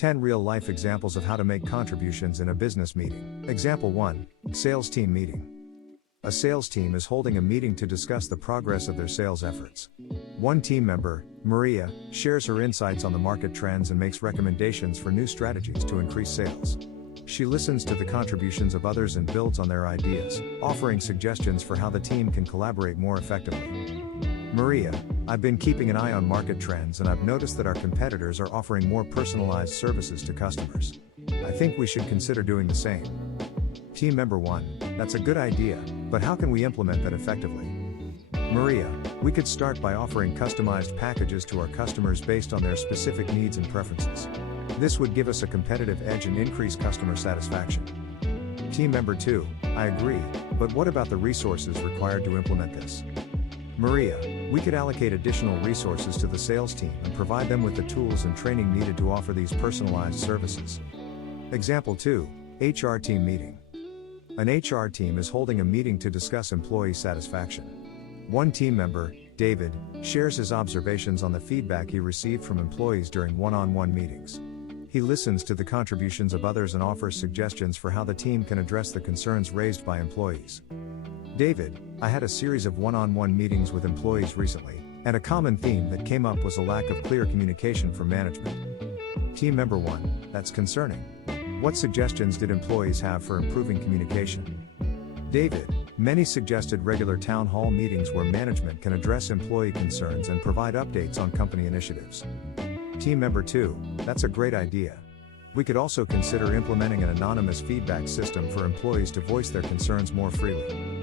10 real-life examples of how to make contributions in a business meeting. Example 1. Sales team meeting. A sales team is holding a meeting to discuss the progress of their sales efforts. One team member, Maria, shares her insights on the market trends and makes recommendations for new strategies to increase sales. She listens to the contributions of others and builds on their ideas, offering suggestions for how the team can collaborate more effectively. Maria, I've been keeping an eye on market trends and I've noticed that our competitors are offering more personalized services to customers. I think we should consider doing the same. Team member 1, that's a good idea, but how can we implement that effectively? Maria, we could start by offering customized packages to our customers based on their specific needs and preferences. This would give us a competitive edge and increase customer satisfaction. Team member 2, I agree, but what about the resources required to implement this? Maria, we could allocate additional resources to the sales team and provide them with the tools and training needed to offer these personalized services. Example 2, HR team meeting. An HR team is holding a meeting to discuss employee satisfaction. One team member, David, shares his observations on the feedback he received from employees during one-on-one meetings. He listens to the contributions of others and offers suggestions for how the team can address the concerns raised by employees. David, I had a series of one-on-one meetings with employees recently, and a common theme that came up was a lack of clear communication from management. Team member 1, that's concerning. What suggestions did employees have for improving communication? David, many suggested regular town hall meetings where management can address employee concerns and provide updates on company initiatives. Team member 2, that's a great idea. We could also consider implementing an anonymous feedback system for employees to voice their concerns more freely.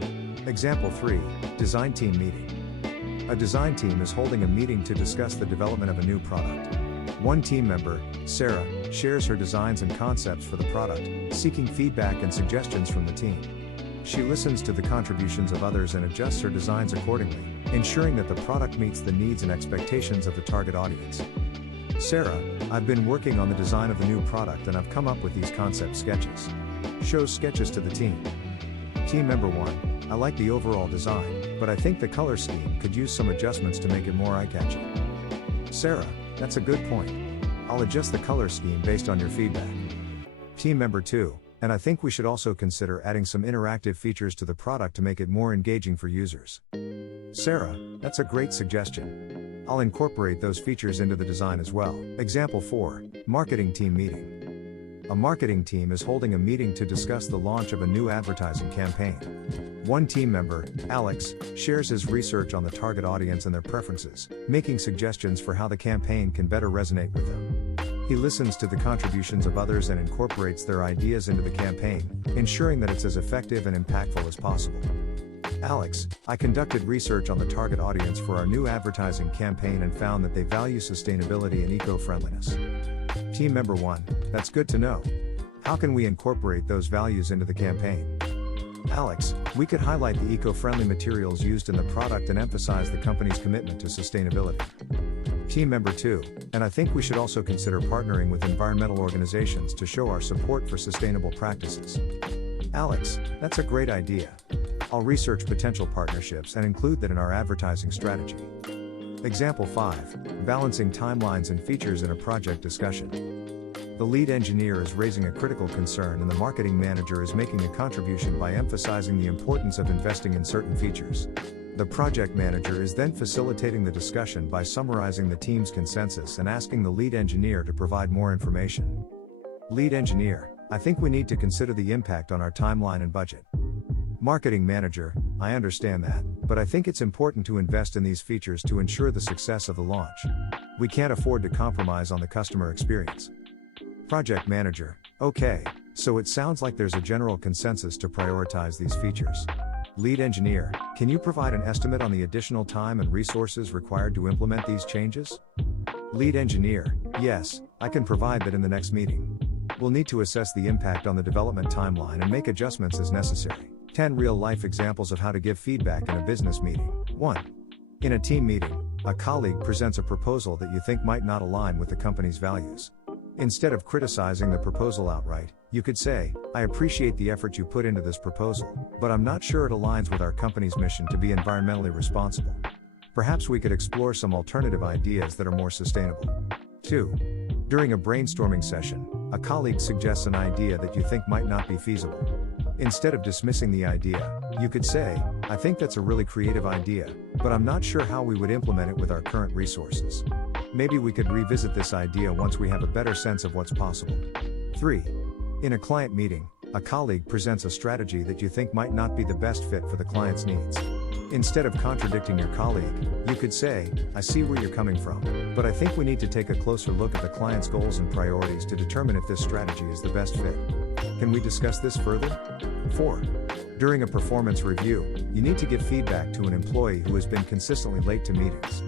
Example 3, design team meeting. A design team is holding a meeting to discuss the development of a new product. One team member, Sarah, shares her designs and concepts for the product, seeking feedback and suggestions from the team. She listens to the contributions of others and adjusts her designs accordingly, ensuring that the product meets the needs and expectations of the target audience. Sarah, I've been working on the design of the new product and I've come up with these concept sketches. Shows sketches to the team. Team member 1, I like the overall design, but I think the color scheme could use some adjustments to make it more eye-catching. Sarah, that's a good point. I'll adjust the color scheme based on your feedback. Team member 2, and I think we should also consider adding some interactive features to the product to make it more engaging for users. Sarah, that's a great suggestion. I'll incorporate those features into the design as well. Example 4, marketing team meeting. A marketing team is holding a meeting to discuss the launch of a new advertising campaign. One team member, Alex, shares his research on the target audience and their preferences, making suggestions for how the campaign can better resonate with them. He listens to the contributions of others and incorporates their ideas into the campaign, ensuring that it's as effective and impactful as possible. Alex, I conducted research on the target audience for our new advertising campaign and found that they value sustainability and eco-friendliness. Team member 1, that's good to know. How can we incorporate those values into the campaign? Alex, we could highlight the eco-friendly materials used in the product and emphasize the company's commitment to sustainability. Team member 2, and I think we should also consider partnering with environmental organizations to show our support for sustainable practices. Alex, that's a great idea. I'll research potential partnerships and include that in our advertising strategy. Example 5, balancing timelines and features in a project discussion. The lead engineer is raising a critical concern and the marketing manager is making a contribution by emphasizing the importance of investing in certain features. The project manager is then facilitating the discussion by summarizing the team's consensus and asking the lead engineer to provide more information. Lead engineer, I think we need to consider the impact on our timeline and budget. Marketing manager, I understand that, but I think it's important to invest in these features to ensure the success of the launch. We can't afford to compromise on the customer experience. Project manager, okay, so it sounds like there's a general consensus to prioritize these features. Lead engineer, can you provide an estimate on the additional time and resources required to implement these changes? Lead engineer, yes, I can provide that in the next meeting. We'll need to assess the impact on the development timeline and make adjustments as necessary. 10 real-life examples of how to give feedback in a business meeting. 1. In a team meeting, a colleague presents a proposal that you think might not align with the company's values. Instead of criticizing the proposal outright, you could say, I appreciate the effort you put into this proposal, but I'm not sure it aligns with our company's mission to be environmentally responsible. Perhaps we could explore some alternative ideas that are more sustainable. 2. During a brainstorming session, a colleague suggests an idea that you think might not be feasible. Instead of dismissing the idea, you could say, I think that's a really creative idea, but I'm not sure how we would implement it with our current resources. Maybe we could revisit this idea once we have a better sense of what's possible. 3. In a client meeting, a colleague presents a strategy that you think might not be the best fit for the client's needs. Instead of contradicting your colleague, you could say, I see where you're coming from, but I think we need to take a closer look at the client's goals and priorities to determine if this strategy is the best fit. Can we discuss this further? 4. During a performance review, you need to give feedback to an employee who has been consistently late to meetings.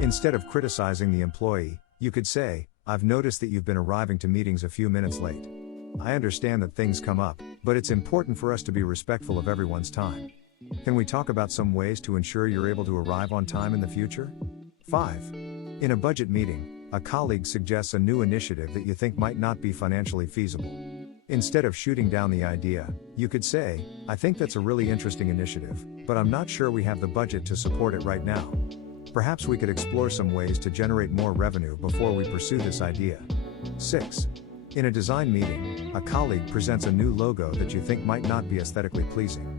Instead of criticizing the employee, you could say, I've noticed that you've been arriving to meetings a few minutes late. I understand that things come up, but it's important for us to be respectful of everyone's time. Can we talk about some ways to ensure you're able to arrive on time in the future? 5. In a budget meeting, a colleague suggests a new initiative that you think might not be financially feasible. Instead of shooting down the idea, you could say, I think that's a really interesting initiative, but I'm not sure we have the budget to support it right now. Perhaps we could explore some ways to generate more revenue before we pursue this idea. 6. In a design meeting, a colleague presents a new logo that you think might not be aesthetically pleasing.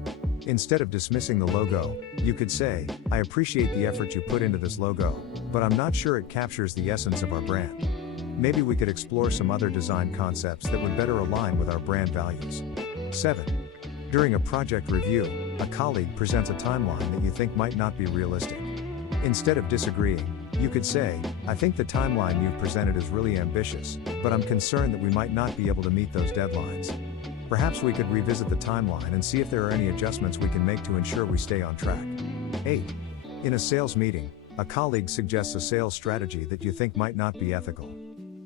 Instead of dismissing the logo, you could say, I appreciate the effort you put into this logo, but I'm not sure it captures the essence of our brand. Maybe we could explore some other design concepts that would better align with our brand values. 7. During a project review, a colleague presents a timeline that you think might not be realistic. Instead of disagreeing, you could say, I think the timeline you've presented is really ambitious, but I'm concerned that we might not be able to meet those deadlines. Perhaps we could revisit the timeline and see if there are any adjustments we can make to ensure we stay on track. 8. In a sales meeting, a colleague suggests a sales strategy that you think might not be ethical.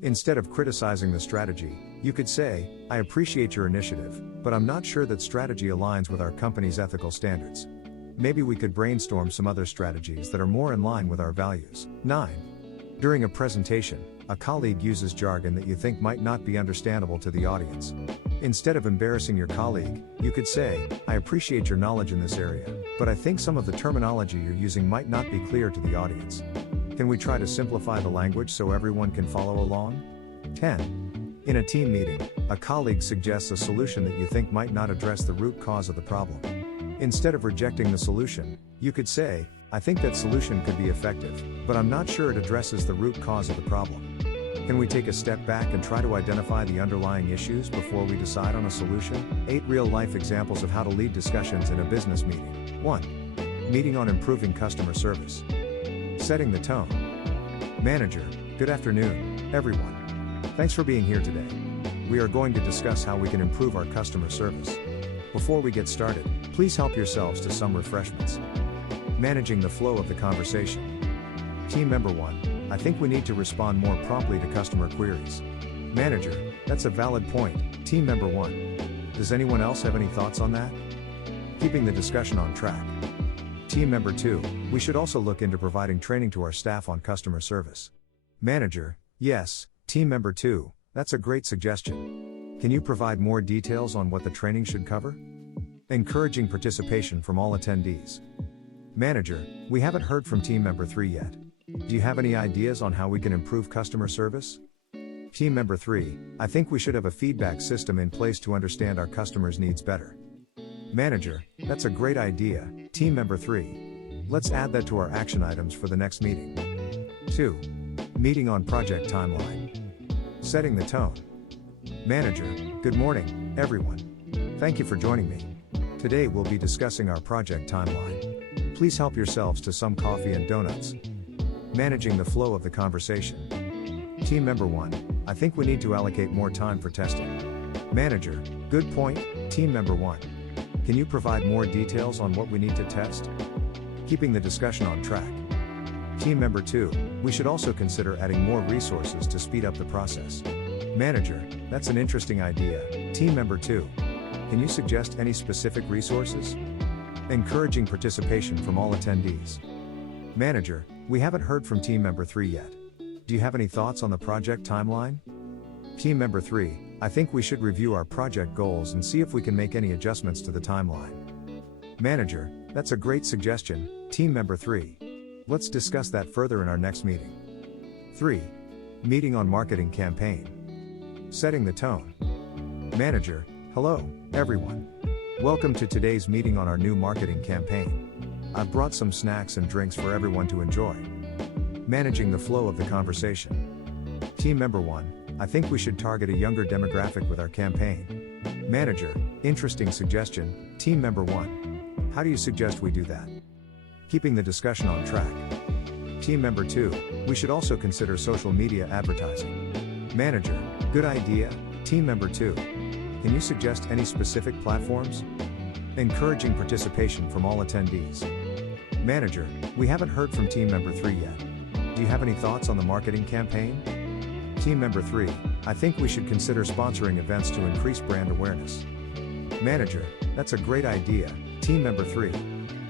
Instead of criticizing the strategy, you could say, I appreciate your initiative, but I'm not sure that strategy aligns with our company's ethical standards. Maybe we could brainstorm some other strategies that are more in line with our values. 9. During a presentation, a colleague uses jargon that you think might not be understandable to the audience. Instead of embarrassing your colleague, you could say, I appreciate your knowledge in this area, but I think some of the terminology you're using might not be clear to the audience. Can we try to simplify the language so everyone can follow along? 10. In a team meeting, a colleague suggests a solution that you think might not address the root cause of the problem. Instead of rejecting the solution, you could say, I think that solution could be effective, but I'm not sure it addresses the root cause of the problem. Can we take a step back and try to identify the underlying issues before we decide on a solution? 8 real-life examples of how to lead discussions in a business meeting. 1. Meeting on improving customer service. Setting the tone. Manager, good afternoon, everyone. Thanks for being here today. We are going to discuss how we can improve our customer service. Before we get started, please help yourselves to some refreshments. Managing the flow of the conversation. Team member 1. I think we need to respond more promptly to customer queries. Manager, that's a valid point, team member 1. Does anyone else have any thoughts on that? Keeping the discussion on track. Team member 2, we should also look into providing training to our staff on customer service. Manager, yes, team member 2, that's a great suggestion. Can you provide more details on what the training should cover? Encouraging participation from all attendees. Manager, we haven't heard from team member 3 yet. Do you have any ideas on how we can improve customer service? Team member 3, I think we should have a feedback system in place to understand our customers' needs better. Manager, that's a great idea, team member 3. Let's add that to our action items for the next meeting. 2. Meeting on project timeline. Setting the tone. Manager, good morning, everyone. Thank you for joining me. Today we'll be discussing our project timeline. Please help yourselves to some coffee and donuts. Managing the flow of the conversation. Team member 1, I think we need to allocate more time for testing. Manager, good point, team member 1. Can you provide more details on what we need to test? Keeping the discussion on track. Team member 2, we should also consider adding more resources to speed up the process. Manager, that's an interesting idea, team member 2. Can you suggest any specific resources? Encouraging participation from all attendees. Manager, we haven't heard from team member 3 yet. Do you have any thoughts on the project timeline? Team member 3, I think we should review our project goals and see if we can make any adjustments to the timeline. Manager, that's a great suggestion, team member 3. Let's discuss that further in our next meeting. 3. Meeting on marketing campaign. Setting the tone. Manager, hello, everyone. Welcome to today's meeting on our new marketing campaign. I've brought some snacks and drinks for everyone to enjoy. Managing the flow of the conversation. Team member 1, I think we should target a younger demographic with our campaign. Manager, interesting suggestion. Team member 1, how do you suggest we do that? Keeping the discussion on track. Team member 2, we should also consider social media advertising. Manager, good idea. Team member 2, can you suggest any specific platforms? Encouraging participation from all attendees. Manager, we haven't heard from team member 3 yet. Do you have any thoughts on the marketing campaign? Team member 3, I think we should consider sponsoring events to increase brand awareness. Manager, that's a great idea. Team member 3,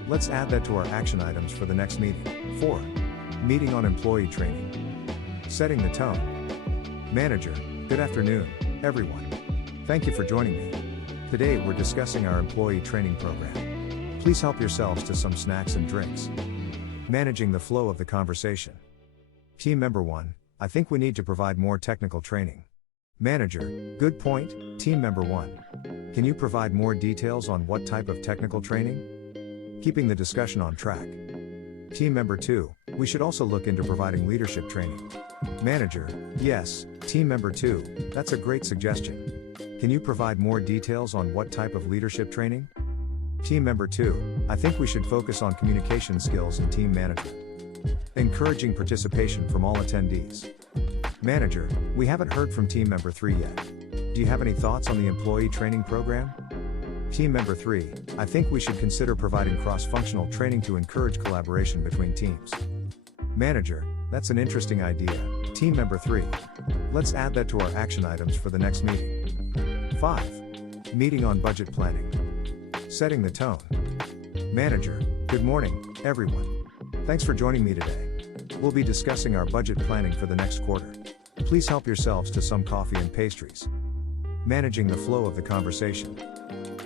let's add that to our action items for the next meeting. 4. Meeting on employee training. Setting the tone. Manager, good afternoon, everyone. Thank you for joining me. Today we're discussing our employee training program. Please help yourselves to some snacks and drinks. Managing the flow of the conversation. Team member 1, I think we need to provide more technical training. Manager, good point. Team member 1, can you provide more details on what type of technical training? Keeping the discussion on track. Team member 2, we should also look into providing leadership training. Manager, yes. Team member 2, that's a great suggestion. Can you provide more details on what type of leadership training? Team member 2, I think we should focus on communication skills and team management. Encouraging participation from all attendees. Manager, we haven't heard from team member 3 yet. Do you have any thoughts on the employee training program? Team member 3, I think we should consider providing cross-functional training to encourage collaboration between teams. Manager, that's an interesting idea. Team member 3, let's add that to our action items for the next meeting. 5. Meeting on budget planning. Setting the tone. Manager, good morning, everyone. Thanks for joining me today. We'll be discussing our budget planning for the next quarter. Please help yourselves to some coffee and pastries. Managing the flow of the conversation.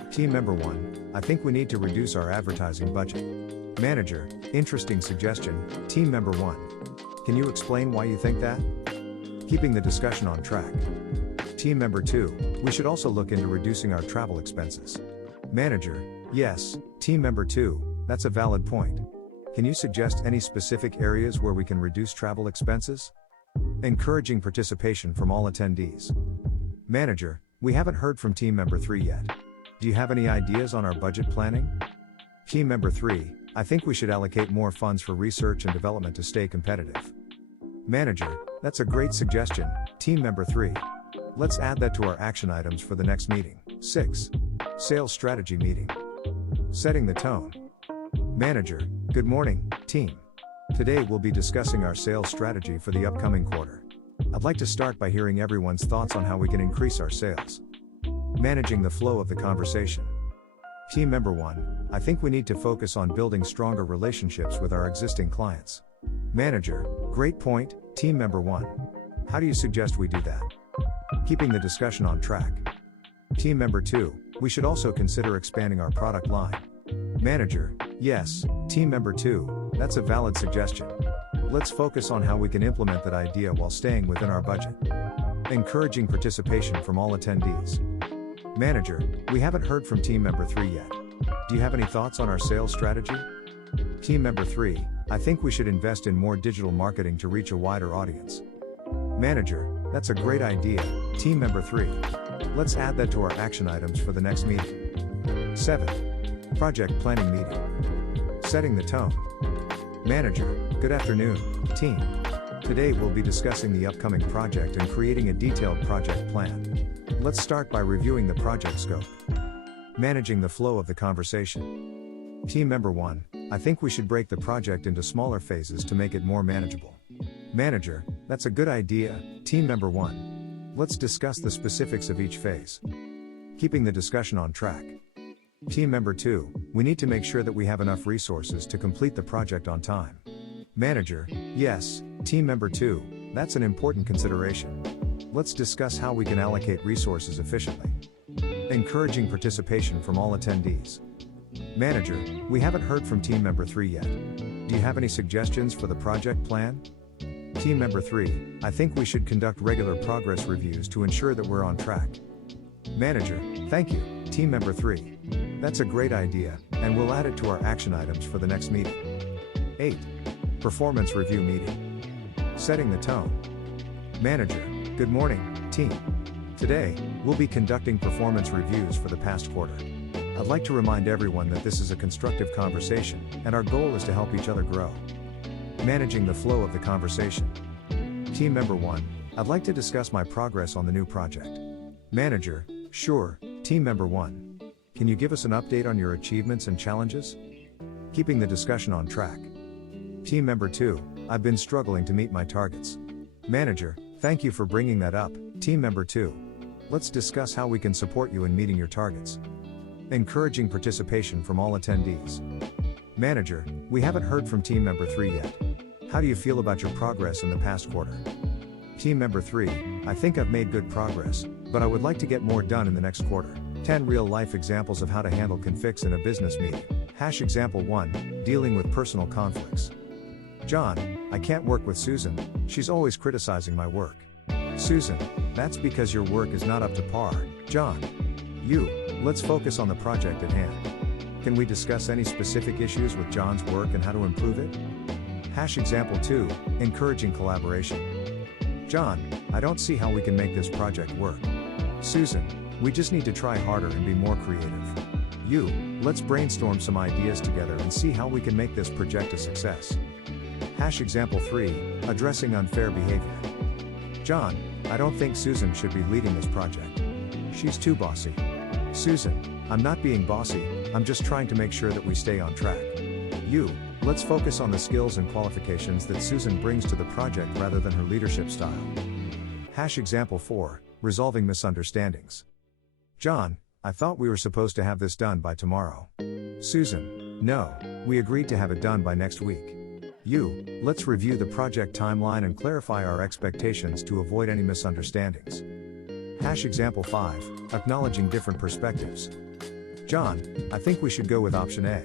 Team member 1, I think we need to reduce our advertising budget. Manager, interesting suggestion. Team member 1, can you explain why you think that? Keeping the discussion on track. Team member 2, we should also look into reducing our travel expenses. Manager, yes. Team member 2, that's a valid point. Can you suggest any specific areas where we can reduce travel expenses? Encouraging participation from all attendees. Manager, we haven't heard from team member 3 yet. Do you have any ideas on our budget planning? Team member 3, I think we should allocate more funds for research and development to stay competitive. Manager, that's a great suggestion. Team member 3, let's add that to our action items for the next meeting. 6. Sales strategy meeting. Setting the tone. Manager, good morning, team. Today we'll be discussing our sales strategy for the upcoming quarter. I'd like to start by hearing everyone's thoughts on how we can increase our sales. Managing the flow of the conversation. Team member 1, I think we need to focus on building stronger relationships with our existing clients. Manager, great point. Team member 1, how do you suggest we do that? Keeping the discussion on track. Team member 2, we should also consider expanding our product line. Manager, yes. Team member 2, that's a valid suggestion. Let's focus on how we can implement that idea while staying within our budget. Encouraging participation from all attendees. Manager, we haven't heard from team member 3 yet. Do you have any thoughts on our sales strategy? Team member 3, I think we should invest in more digital marketing to reach a wider audience. Manager, that's a great idea. Team member 3, let's add that to our action items for the next meeting. 7. Project planning meeting. Setting the tone. Manager, good afternoon, team. Today we'll be discussing the upcoming project and creating a detailed project plan. Let's start by reviewing the project scope. Managing the flow of the conversation. Team member 1, I think we should break the project into smaller phases to make it more manageable. Manager, that's a good idea. Team member 1, let's discuss the specifics of each phase. Keeping the discussion on track. Team member 2, we need to make sure that we have enough resources to complete the project on time. Manager, yes. Team member 2, that's an important consideration. Let's discuss how we can allocate resources efficiently. Encouraging participation from all attendees. Manager, we haven't heard from team member 3 yet. Do you have any suggestions for the project plan? Team member 3, I think we should conduct regular progress reviews to ensure that we're on track. Manager, thank you, team member 3. That's a great idea, and we'll add it to our action items for the next meeting. 8. Performance review meeting. Setting the tone. Manager, good morning, team. Today, we'll be conducting performance reviews for the past quarter. I'd like to remind everyone that this is a constructive conversation, and our goal is to help each other grow. Managing the flow of the conversation. Team member 1, I'd like to discuss my progress on the new project. Manager, sure, team member 1. Can you give us an update on your achievements and challenges? Keeping the discussion on track. Team member 2, I've been struggling to meet my targets. Manager, thank you for bringing that up, team member 2. Let's discuss how we can support you in meeting your targets. Encouraging participation from all attendees. Manager, we haven't heard from team member 3 yet. How do you feel about your progress in the past quarter? Team member 3, I think I've made good progress, but I would like to get more done in the next quarter. 10 real-life examples of how to handle conflicts in a business meeting. Example 1, dealing with personal conflicts. John, I can't work with Susan, she's always criticizing my work. Susan, that's because your work is not up to par. John, let's focus on the project at hand. Can we discuss any specific issues with John's work and how to improve it? Example 2, encouraging collaboration. John, I don't see how we can make this project work. Susan, we just need to try harder and be more creative. Let's brainstorm some ideas together and see how we can make this project a success. Example 3, addressing unfair behavior. John, I don't think Susan should be leading this project. She's too bossy. Susan, I'm not being bossy, I'm just trying to make sure that we stay on track. Let's focus on the skills and qualifications that Susan brings to the project rather than her leadership style. Example 4, resolving misunderstandings. John, I thought we were supposed to have this done by tomorrow. Susan, no, we agreed to have it done by next week. Let's review the project timeline and clarify our expectations to avoid any misunderstandings. Example 5, acknowledging different perspectives. John, I think we should go with option A.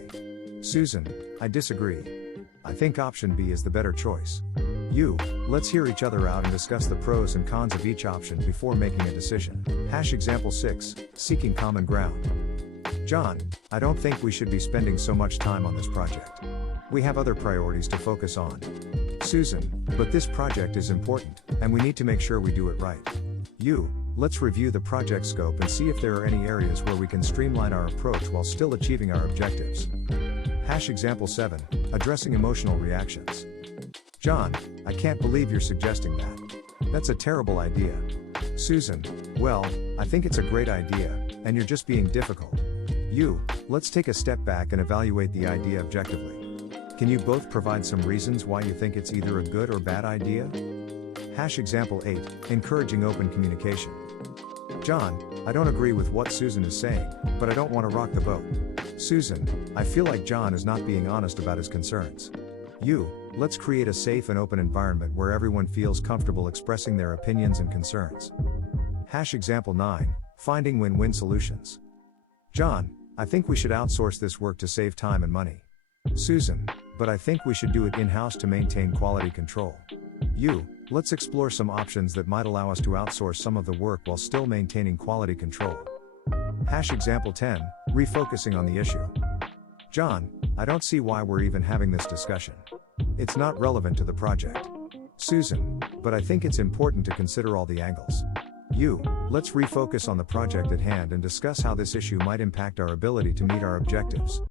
Susan, I disagree. I think option B is the better choice. Let's hear each other out and discuss the pros and cons of each option before making a decision. Example 6, seeking common ground. John, I don't think we should be spending so much time on this project. We have other priorities to focus on. Susan, but this project is important, and we need to make sure we do it right. Let's review the project scope and see if there are any areas where we can streamline our approach while still achieving our objectives. Example 7, addressing emotional reactions. John, I can't believe you're suggesting that. That's a terrible idea. Susan, well, I think it's a great idea, and you're just being difficult. Let's take a step back and evaluate the idea objectively. Can you both provide some reasons why you think it's either a good or bad idea? Example 8, encouraging open communication. John, I don't agree with what Susan is saying, but I don't want to rock the boat. Susan, I feel like John is not being honest about his concerns. Let's create a safe and open environment where everyone feels comfortable expressing their opinions and concerns. Example 9, finding win-win solutions. John, I think we should outsource this work to save time and money. Susan, but I think we should do it in-house to maintain quality control. Let's explore some options that might allow us to outsource some of the work while still maintaining quality control. Example 10, refocusing on the issue. John, I don't see why we're even having this discussion. It's not relevant to the project. Susan, but I think it's important to consider all the angles. Let's refocus on the project at hand and discuss how this issue might impact our ability to meet our objectives.